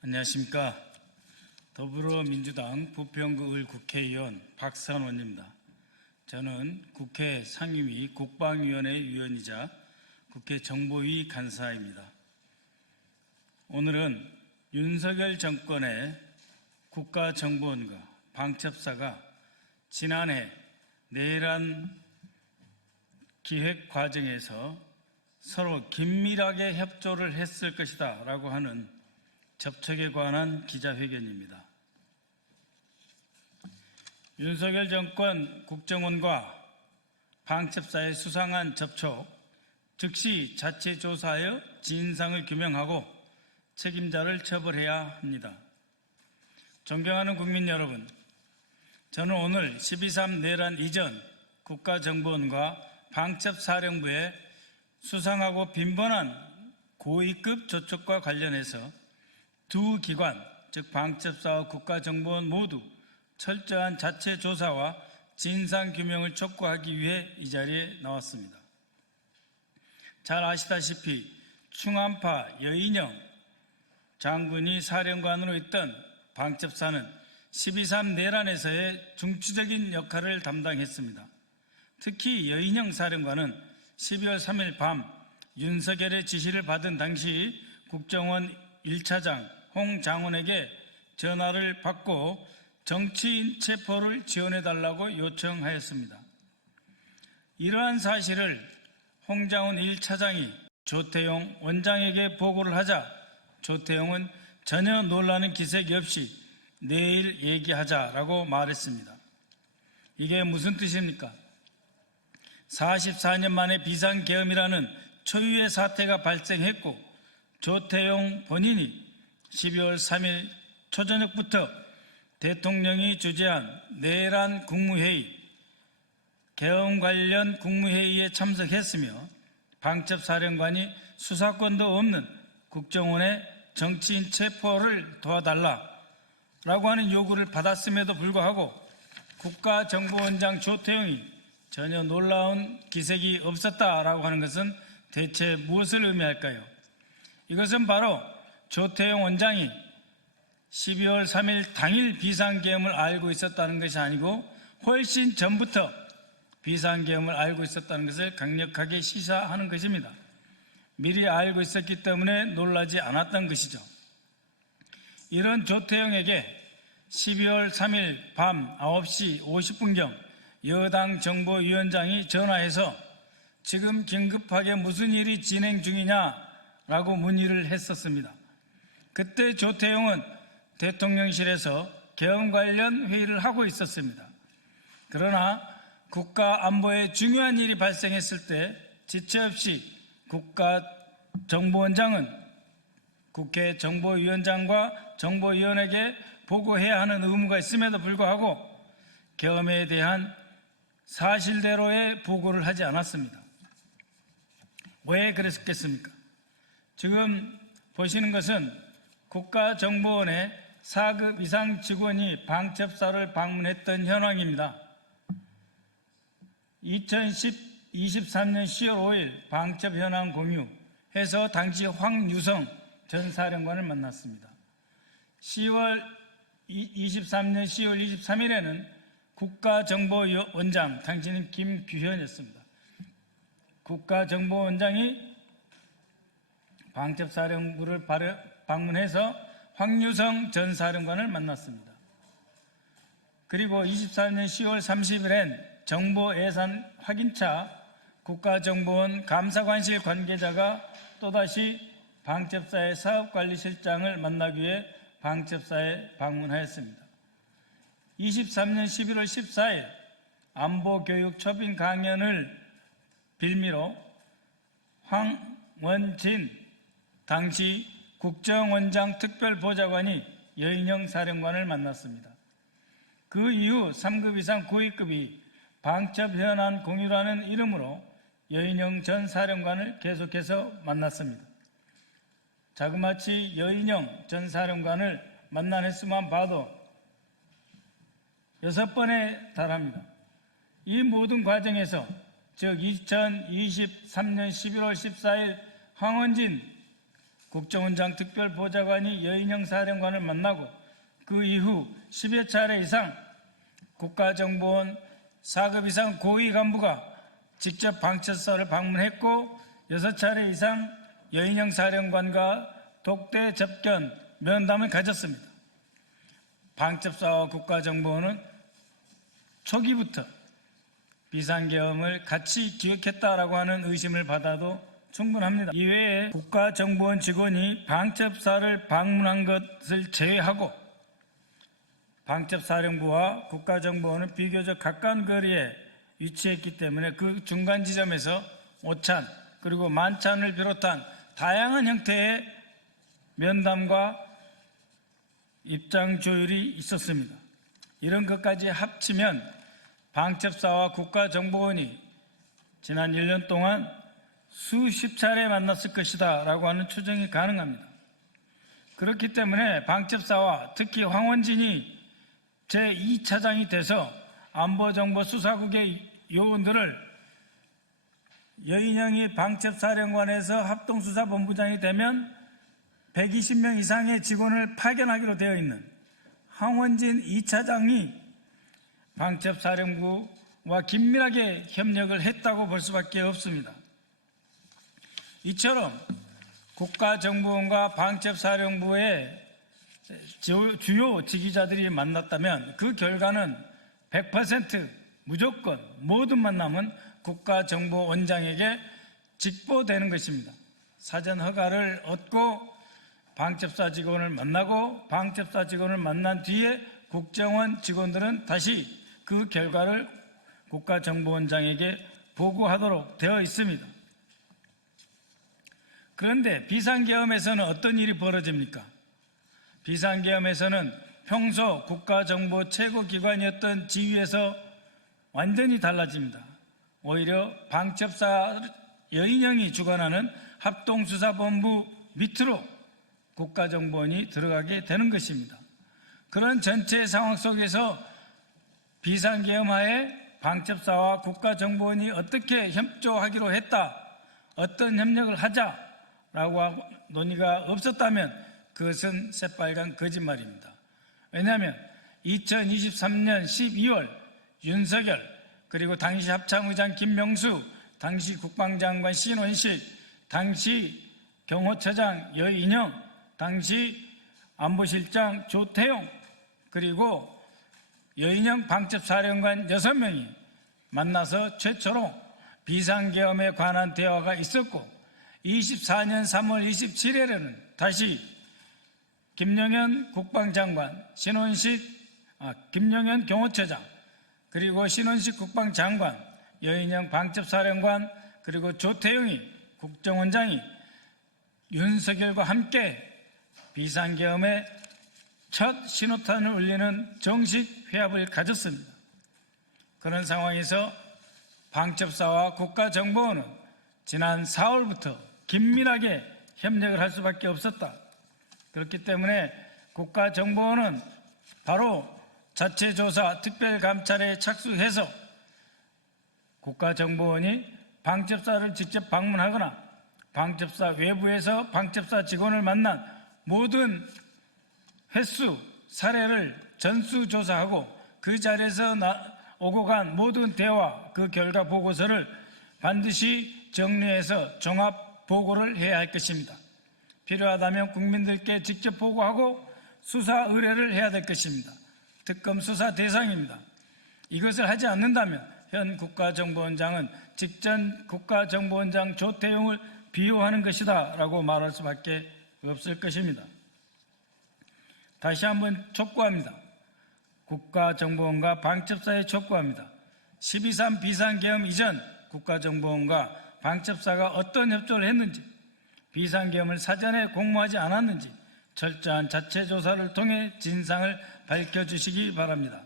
안녕하십니까. 더불어민주당 부평구 을 국회의원 박선원입니다. 저는 국회 상임위 국방위원회 위원이자 국회 정보위 간사입니다. 오늘은 윤석열 정권의 국가정보원과 방첩사가 지난해 내란 기획 과정에서 서로 긴밀하게 협조를 했을 것이다 라고 하는 접촉에 관한 기자회견입니다. 윤석열 정권 국정원과 방첩사의 수상한 접촉, 즉시 자체 조사하여 진상을 규명하고 책임자를 처벌해야 합니다. 존경하는 국민 여러분, 저는 오늘 12.3 내란 이전 국가정보원과 방첩사령부의 수상하고 빈번한 고위급 접촉과 관련해서 두 기관, 즉 방첩사와 국가정보원 모두 철저한 자체 조사와 진상규명을 촉구하기 위해 이 자리에 나왔습니다. 잘 아시다시피 충암파 여인영 장군이 사령관으로 있던 방첩사는 12.3 내란에서의 중추적인 역할을 담당했습니다. 특히 여인영 사령관은 12월 3일 밤 윤석열의 지시를 받은 당시 국정원 1차장 홍 장원에게 전화를 받고 정치인 체포를 지원해달라고 요청하였습니다. 이러한 사실을 홍 장원 1차장이 조태용 원장에게 보고를 하자 조태용은 전혀 놀라는 기색이 없이 내일 얘기하자라고 말했습니다. 이게 무슨 뜻입니까? 44년 만에 비상계엄이라는 초유의 사태가 발생했고 조태용 본인이 12월 3일 초저녁부터 대통령이 주재한 내란 국무회의, 계엄 관련 국무회의에 참석했으며 방첩사령관이 수사권도 없는 국정원의 정치인 체포를 도와달라라고 하는 요구를 받았음에도 불구하고 국가정보원장 조태용이 전혀 놀라운 기색이 없었다라고 하는 것은 대체 무엇을 의미할까요? 이것은 바로 조태용 원장이 12월 3일 당일 비상계엄을 알고 있었다는 것이 아니고 훨씬 전부터 비상계엄을 알고 있었다는 것을 강력하게 시사하는 것입니다. 미리 알고 있었기 때문에 놀라지 않았던 것이죠. 이런 조태용에게 12월 3일 밤 9시 50분경 여당 정보위원장이 전화해서 지금 긴급하게 무슨 일이 진행 중이냐라고 문의를 했었습니다. 그때 조태용은 대통령실에서 계엄 관련 회의를 하고 있었습니다. 그러나 국가안보에 중요한 일이 발생했을 때 지체 없이 국가정보원장은 국회 정보위원장과 정보위원에게 보고해야 하는 의무가 있음에도 불구하고 계엄에 대한 사실대로의 보고를 하지 않았습니다. 왜 그랬겠습니까? 지금 보시는 것은 국가정보원의 4급 이상 직원이 방첩사를 방문했던 현황입니다. 2023년 10월 5일 방첩 현황 공유해서 당시 황유성 전 사령관을 만났습니다. 23년 10월 23일에는 국가정보원장, 당시는 김규현이었습니다. 국가정보원장이 방첩사령부를 방문해서 황유성 전 사령관을 만났습니다. 그리고 24년 10월 30일엔 정보예산 확인차 국가정보원 감사관실 관계자가 또다시 방첩사의 사업관리실장을 만나기 위해 방첩사에 방문하였습니다. 23년 11월 14일 안보교육 초빙 강연을 빌미로 황원진 당시 국정원장 특별보좌관이 여인영 사령관을 만났습니다. 그 이후 3급 이상 고위급이 방첩 현안 공유라는 이름으로 여인영 전 사령관을 계속해서 만났습니다. 자그마치 여인영 전 사령관을 만난 횟수만 봐도 6번에 달합니다. 이 모든 과정에서 즉 2023년 11월 14일 황원진 국정원장 특별보좌관이 여인영 사령관을 만나고 그 이후 10여 차례 이상 국가정보원 4급 이상 고위 간부가 직접 방첩사를 방문했고 6차례 이상 여인영 사령관과 독대 접견 면담을 가졌습니다. 방첩사와 국가정보원은 초기부터 비상계엄을 같이 기획했다라고 하는 의심을 받아도 충분합니다. 이외에 국가정보원 직원이 방첩사를 방문한 것을 제외하고 방첩사령부와 국가정보원은 비교적 가까운 거리에 위치했기 때문에 그 중간 지점에서 오찬 그리고 만찬을 비롯한 다양한 형태의 면담과 입장 조율이 있었습니다. 이런 것까지 합치면 방첩사와 국가정보원이 지난 1년 동안 수십 차례 만났을 것이다 라고 하는 추정이 가능합니다. 그렇기 때문에 방첩사와 특히 황원진이 제2차장이 돼서 안보정보수사국의 요원들을 여인영이 방첩사령관에서 합동수사본부장이 되면 120명 이상의 직원을 파견하기로 되어 있는 황원진 2차장이 방첩사령부와 긴밀하게 협력을 했다고 볼 수밖에 없습니다. 이처럼 국가정보원과 방첩사령부의 주요 지휘자들이 만났다면 그 결과는 100% 무조건 모든 만남은 국가정보원장에게 직보되는 것입니다. 사전 허가를 얻고 방첩사 직원을 만나고 방첩사 직원을 만난 뒤에 국정원 직원들은 다시 그 결과를 국가정보원장에게 보고하도록 되어 있습니다. 그런데 비상계엄에서는 어떤 일이 벌어집니까? 비상계엄에서는 평소 국가정보 최고기관이었던 지휘에서 완전히 달라집니다. 오히려 방첩사 여인영이 주관하는 합동수사본부 밑으로 국가정보원이 들어가게 되는 것입니다. 그런 전체 상황 속에서 비상계엄하에 방첩사와 국가정보원이 어떻게 협조하기로 했다, 어떤 협력을 하자라고 논의가 없었다면 그것은 새빨간 거짓말입니다. 왜냐하면 2023년 12월 윤석열 그리고 당시 합참의장 김명수, 당시 국방장관 신원식, 당시 경호처장 여인영, 당시 안보실장 조태용 그리고 여인영 방첩사령관 6명이 만나서 최초로 비상계엄에 관한 대화가 있었고 24년 3월 27일에는 다시 김영현 국방장관, 김영현 경호처장 그리고 신원식 국방장관, 여인영 방첩사령관 그리고 조태용이 국정원장이 윤석열과 함께 비상계엄의 첫 신호탄을 울리는 정식 회합을 가졌습니다. 그런 상황에서 방첩사와 국가정보원은 지난 4월부터 긴밀하게 협력을 할 수밖에 없었다. 그렇기 때문에 국가정보원은 바로 자체조사 특별감찰에 착수해서 국가정보원이 방첩사를 직접 방문하거나 방첩사 외부에서 방첩사 직원을 만난 모든 횟수, 사례를 전수조사하고 그 자리에서 오고 간 모든 대화, 그 결과 보고서를 반드시 정리해서 종합 보고를 해야 할 것입니다. 필요하다면 국민들께 직접 보고하고 수사 의뢰를 해야 될 것입니다. 특검 수사 대상입니다. 이것을 하지 않는다면 현 국가정보원장은 직전 국가정보원장 조태용을 비호하는 것이다 라고 말할 수밖에 없을 것입니다. 다시 한번 촉구합니다. 국가정보원과 방첩사에 촉구합니다. 12.3 비상계엄 이전 국가정보원과 방첩사가 어떤 협조를 했는지, 비상계엄을 사전에 공모하지 않았는지 철저한 자체조사를 통해 진상을 밝혀주시기 바랍니다.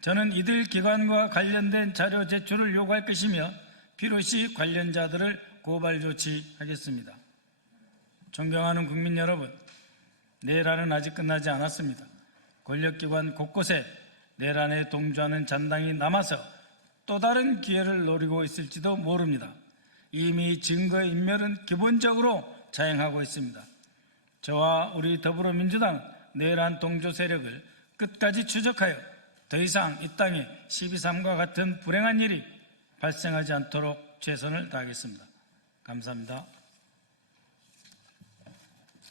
저는 이들 기관과 관련된 자료 제출을 요구할 것이며 필요시 관련자들을 고발 조치하겠습니다. 존경하는 국민 여러분, 내란은 아직 끝나지 않았습니다. 권력기관 곳곳에 내란에 동조하는 잔당이 남아서 또 다른 기회를 노리고 있을지도 모릅니다. 이미 증거인멸은 기본적으로 자행하고 있습니다. 저와 우리 더불어민주당 내란 동조 세력을 끝까지 추적하여 더 이상 이 땅에 12.3과 같은 불행한 일이 발생하지 않도록 최선을 다하겠습니다. 감사합니다.